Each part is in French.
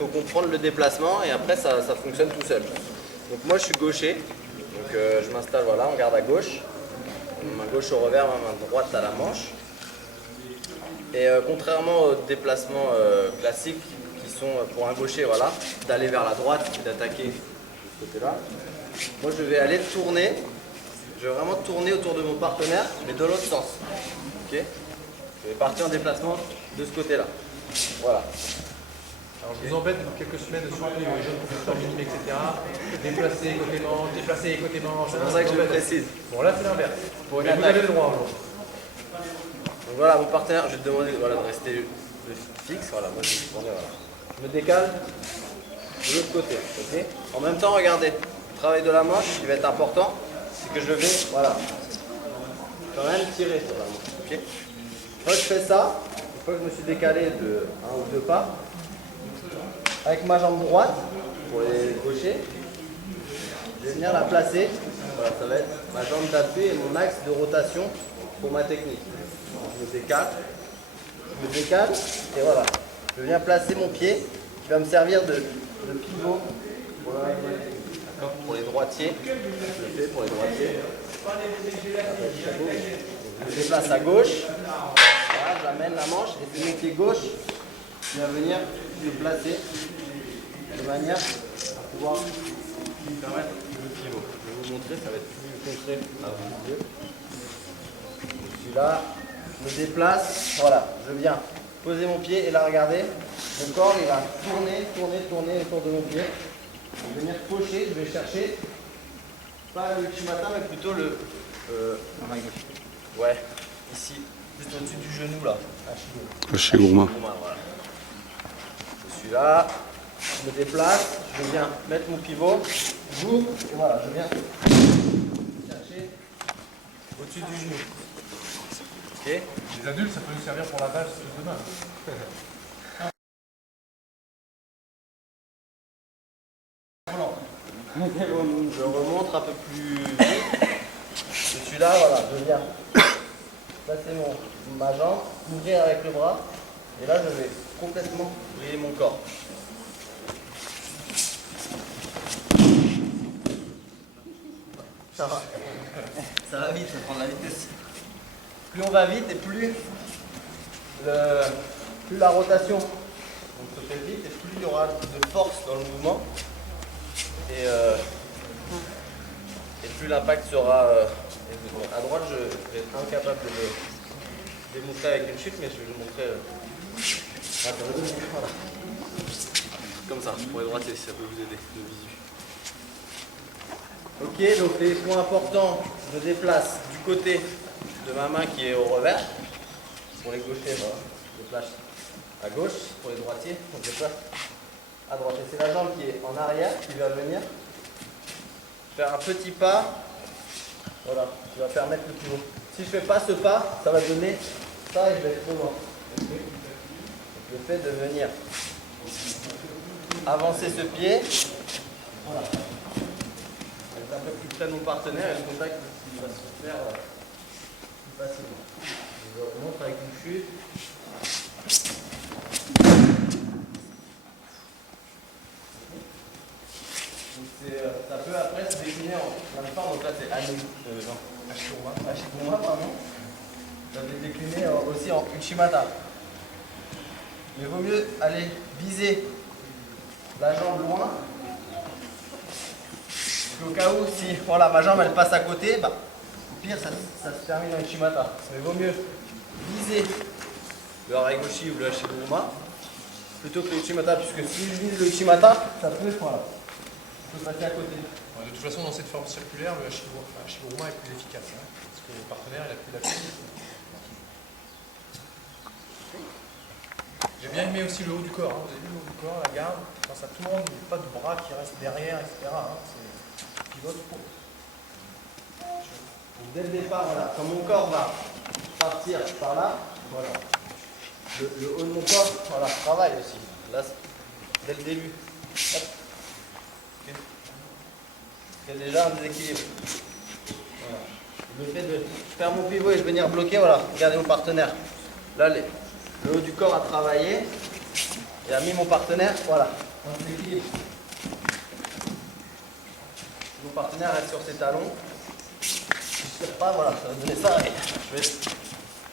faut comprendre le déplacement et après ça fonctionne tout seul. Donc moi je suis gaucher, donc je m'installe, voilà, on garde à gauche. Main gauche au revers, main droite à la manche. Et contrairement aux déplacements classiques qui sont pour un gaucher, voilà, d'aller vers la droite et d'attaquer de ce côté-là, moi je vais aller tourner, je vais vraiment tourner autour de mon partenaire, mais de l'autre sens. Okay, je vais partir en déplacement de ce côté-là. Voilà. Alors je vous embête depuis quelques semaines de soutenir les jeunes professeurs minimes, etc. Déplacer côté manche, déplacer côté manche. C'est pour ça que je le précise. Bon là c'est l'inverse. Pour une vous attaque. avez le droit aujourd'hui. Donc voilà, mon partenaire, je vais te demander voilà, de rester fixe. Voilà, moi je vais tourner, voilà. Je me décale de l'autre côté. Okay, en même temps, regardez, le travail de la manche, qui va être important, c'est que je vais, voilà, quand même tirer sur la manche. Okay, une fois que je fais ça, une fois que je me suis décalé de 1 ou 2 pas, avec ma jambe droite, pour les gauchers, je vais venir la placer. Voilà, ça va être ma jambe d'appui et mon axe de rotation pour ma technique. Je me décale, et voilà. Je viens placer mon pied qui va me servir de pivot pour les droitiers. Je le fais pour les droitiers. Je me déplace à gauche. Voilà, j'amène la manche et c'est mon pied gauche qui va venir me placer de manière à pouvoir lui permettre le pivot. Je vais vous montrer, ça va être plus concret à vos yeux. Je suis là, je me déplace, voilà, je viens poser mon pied et là regardez, mon corps il va tourner autour de mon pied. Je vais venir pocher, je vais chercher pas le Uchimata mais plutôt le ouais, ici, juste au-dessus du genou là. Hashiguruma. Voilà. Je suis là, je me déplace, je viens mettre mon pivot, j'ouvre et voilà, je viens chercher au-dessus du genou. Okay. Les adultes, ça peut nous servir pour la base de demain. Je remonte un peu plus vite. Je suis là, voilà, je viens placer ma jambe, ouvrir avec le bras, et là je vais complètement plier mon corps. Ça va vite, ça prend de la vitesse. Plus on va vite et plus la rotation se fait vite et plus il y aura de force dans le mouvement et plus l'impact sera à droite. Je vais être incapable de le démontrer avec une chute, mais je vais le montrer voilà. Comme ça pour les droitiers si ça peut vous aider de visu. Ok, donc les points importants, je me déplace du côté de ma main qui est au revers. Pour les gauchers, voilà, je déplace à gauche. Pour les droitiers, on déplace à droite. Et c'est la jambe qui est en arrière qui va venir faire un petit pas, voilà, qui va permettre le pivot. Si je ne fais pas ce pas, ça va donner ça et je vais être trop loin. Donc, le fait de venir avancer ce pied, voilà, être un peu plus près de mon partenaire et le contact va se faire plus facilement. Je vous remontre avec une chute. Ça peut après se décliner en plein de formes. Donc là c'est Hashiguruma, pardon. Ça peut décliner aussi en Uchimata. Mais il vaut mieux aller viser la jambe loin. Au cas où, si voilà, ma jambe elle passe à côté, bah, au pire ça se termine en Uchimata. Mais il vaut mieux viser le Harai-goshi ou le Hashiguruma plutôt que le Uchimata, puisque si je vise le Uchimata, ça peut, voilà, je peux passer à côté. De toute façon, dans cette forme circulaire, le Hashiguruma est plus efficace, hein, parce que le partenaire il a plus d'appui. J'ai bien aimé aussi le haut du corps, hein. Vous avez vu le haut du corps, la garde, je pense à tout le monde, il n'y a pas de bras qui restent derrière, etc. Hein. C'est pivote pour. Dès le départ, voilà, quand mon corps va partir par là, voilà, le haut de mon corps, voilà, travaille aussi. Là, dès le début. Hop. Okay. C'est déjà un déséquilibre. Voilà. Le fait de faire mon pivot et de venir bloquer, voilà, regardez mon partenaire. Là, le haut du corps a travaillé et a mis mon partenaire, voilà, On s'équilibre. Mon partenaire reste sur ses talons. Je ne tire pas, voilà, ça va donner ça. Et je vais être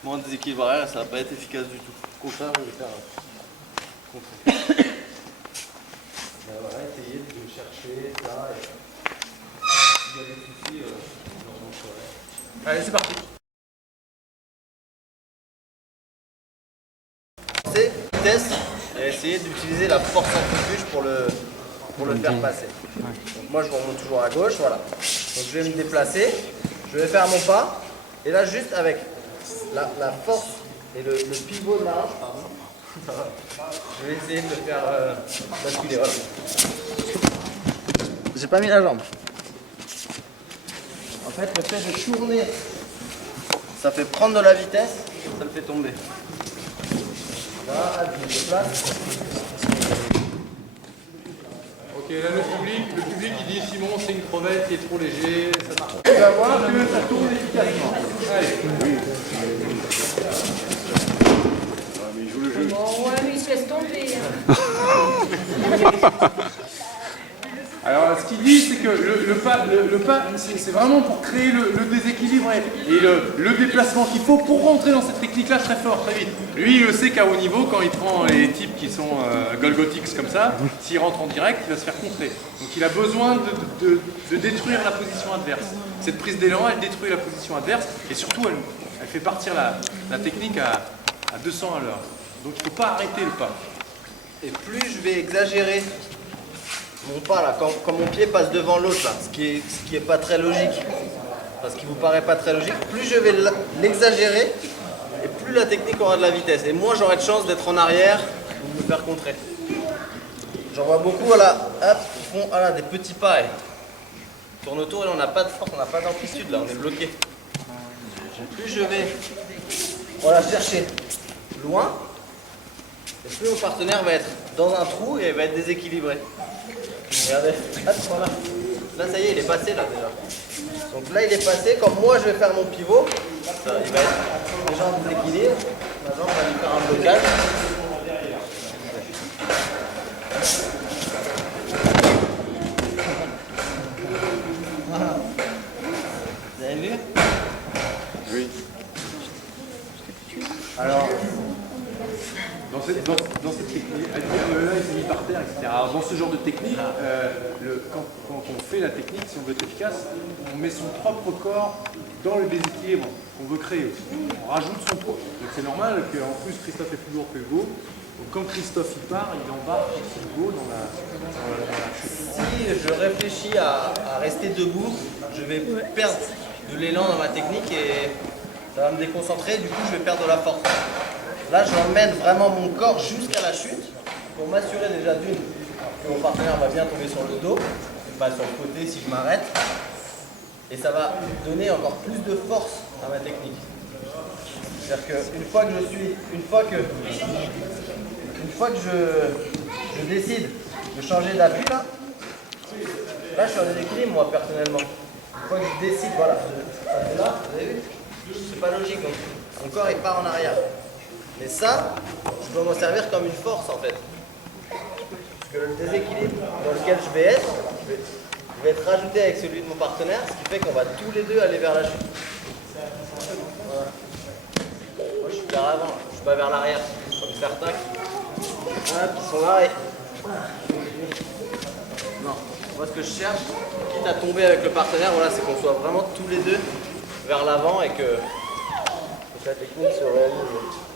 moins déséquilibré, ça va pas être efficace du tout. Au contraire, je vais faire contre. Voilà, essayez de chercher ça. Et... s'il y a des soucis, je leur montrerai. Allez, c'est parti. Vitesse et essayer d'utiliser la force centrifuge pour le faire passer. Donc moi je remonte toujours à gauche, voilà. Donc je vais me déplacer, je vais faire mon pas, et là juste avec la force et le pivot de la hanche, pardon, je vais essayer de le faire basculer, voilà. J'ai pas mis la jambe. En fait le fait de tourner, ça fait prendre de la vitesse, ça le fait tomber. Là, je me déplace. Ok, là le public il dit Simon c'est une crevette, il est trop léger, ça marche. Tu vas voir que ça tourne efficacement. Allez. Bon, ouais, mais il se laisse tomber. Alors ce qu'il dit c'est que le pas c'est vraiment pour créer le déséquilibre et le déplacement qu'il faut pour rentrer dans cette technique là très fort, très vite. Lui il le sait qu'à haut niveau, quand il prend les types qui sont Golgotix comme ça, s'il rentre en direct il va se faire contrer. Donc il a besoin de détruire la position adverse. Cette prise d'élan elle détruit la position adverse et surtout elle fait partir la technique à 200 à l'heure. Donc il ne faut pas arrêter le pas. Et plus je vais exagérer mon pas là, quand mon pied passe devant l'autre là, ce qui est pas très logique, parce qu'il vous paraît pas très logique, plus je vais l'exagérer et plus la technique aura de la vitesse et moins j'aurai de chance d'être en arrière ou de me faire contrer. J'en vois beaucoup, voilà, hop, ils font voilà, des petits pas et tourne autour et on n'a pas de force, on n'a pas d'amplitude là, on est bloqué. Plus je vais voilà, chercher loin, et plus mon partenaire va être dans un trou et il va être déséquilibré. Regardez, hop, voilà. Là ça y est, il est passé là déjà. Donc là il est passé, comme moi je vais faire mon pivot, ça, il va être déjà en déséquilibre, ma jambe va lui faire un blocage. Voilà. Vous avez vu? Oui. Alors, dans cette technique, là il s'est mis par terre, etc. Alors, dans ce genre de technique, quand on fait la technique, si on veut être efficace, on met son propre corps dans le déséquilibre qu'on veut créer aussi. On rajoute son poids. Donc c'est normal qu'en plus Christophe est plus lourd que Hugo. Donc quand Christophe il part, il embarque Hugo dans la chute. Si je réfléchis à rester debout, je vais perdre de l'élan dans ma technique et ça va me déconcentrer, du coup je vais perdre de la force. Là j'emmène vraiment mon corps jusqu'à la chute pour m'assurer déjà d'une que mon partenaire va bien tomber sur le dos, pas sur le côté si je m'arrête. Et ça va donner encore plus de force à ma technique. C'est-à-dire qu'une fois que je décide de changer d'appui là je suis en déséquilibre moi personnellement. Une fois que je décide, voilà, de passer là, vous avez vu, c'est pas logique, donc mon corps il part en arrière. Mais ça, je dois m'en servir comme une force en fait. Parce que le déséquilibre dans lequel je vais être rajouté avec celui de mon partenaire, ce qui fait qu'on va tous les deux aller vers la chute. Voilà. Moi je suis vers l'avant, je suis pas vers l'arrière, comme certains qui sont là et... Non, moi ce que je cherche, quitte à tomber avec le partenaire, voilà, c'est qu'on soit vraiment tous les deux vers l'avant et que la technique se réalise.